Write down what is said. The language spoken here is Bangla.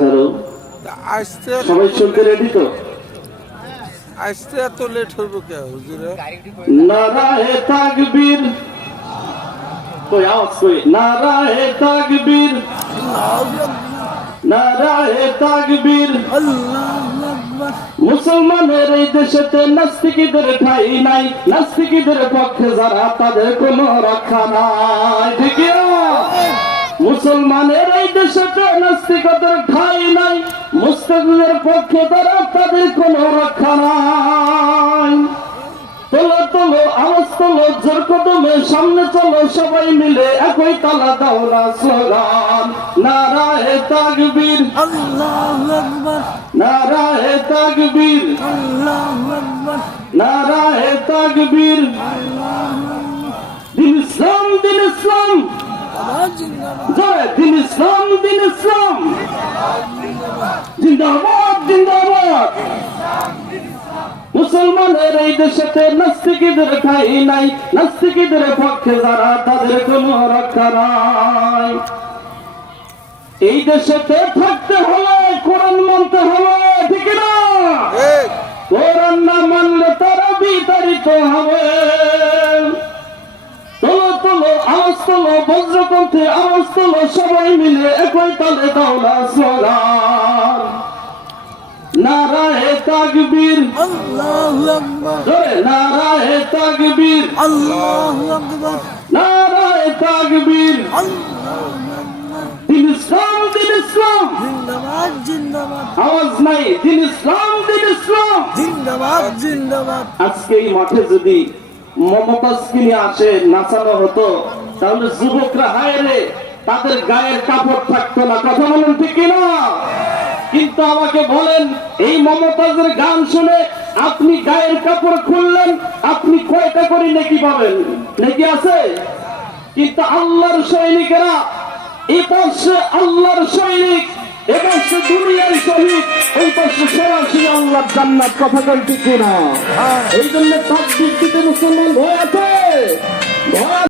হ্যালো, আসতে সবাই শুনতে রেডি তো? আসতে এত লেট হইব কে হুজুরে? নারায়ে তাকবীর, কই আওয়াজ কই? নারায়ে তাকবীর, নারায়ে তাকবীর। মুসলমানের এই দেশেতে নাস্তিকদের ঠাঁই নাই, নাস্তিকদের পক্ষে যারা তাদের কোনো রক্ষা নাই। ঠিক না? মুসলমানের এই দেশেতে নাস্তিকদের ঠাঁই নাই, মুসলিমদের পক্ষে তারা তাদের কোনো রক্ষা নাই। তোলো তোলো আওয়াজ তোলো, জোর কদমে সামনে চলো, সবাই মিলে একই তালা দাওলা স্লোগান নারায়ে তাকবীর, আল্লাহু আকবার, নারায়ে তাকবীর, আল্লাহু আকবার, নারায়ে তাকবীর। দিন ইসলাম, দিন ইসলাম, আল্লাহ জিন্দাবাদ, জয় দিন ইসলাম, দিন ইসলাম, জিন্দাবাদ, জিন্দাবাদ। মুসলমানের এই দেশেতে নাস্তিকদের ঠাঁই নাই, নাস্তিকদের পক্ষে যারা তাদের কোনো রক্ষা নাই। এই দেশেতে থাকতে হলে কোরআন মানতে হবে। ঠিক না? কোরআন না মানলে তারা বিতাড়িত হবে। তোলো তোলো আওয়াজ তোলো, বজ্রকণ্ঠে আওয়াজ তোলো, সবাই মিলে একই তালে দাওলা স্লোগান নারায়ে তাকবীর, আল্লাহু আকবার, জোরে নারায়ে তাকবীর, আল্লাহু আকবার, নারায়ে তাকবীর। আল্লাহু আকবার। দিন ইসলাম, দিন ইসলাম, জিন্দাবাদ, জিন্দাবাদ, আওয়াজ নাই, দিন ইসলাম, দিন ইসলাম। জিন্দাবাদ, জিন্দাবাদ। আজকে এই মাঠে যদি মমতাজকে নিয়ে আসে নাচানো হতো, তাহলে যুবকরা হায় রে তাদের গায়ের কাপড় থাকতো না। কথা বলেন ঠিক কিনা? কিন্তু আমাকে বলেন, এই মমতাজের গান শুনে আপনি গায়ের কাপড় খুললেন, আপনি কয়টা করে নেকি পাবেন? নেকি আছে? কিন্তু আল্লাহর সৈনিকেরা, এই পাশে আল্লাহর সৈনিক, এ পাশে দুনিয়ার শহীদ, এই পাশে সরাসরি আল্লাহর জান্নাত। কথা বলেন ঠিক কিনা? এই জন্য তাকবীর দিতে মুসলমান ভয় আছে, ভয়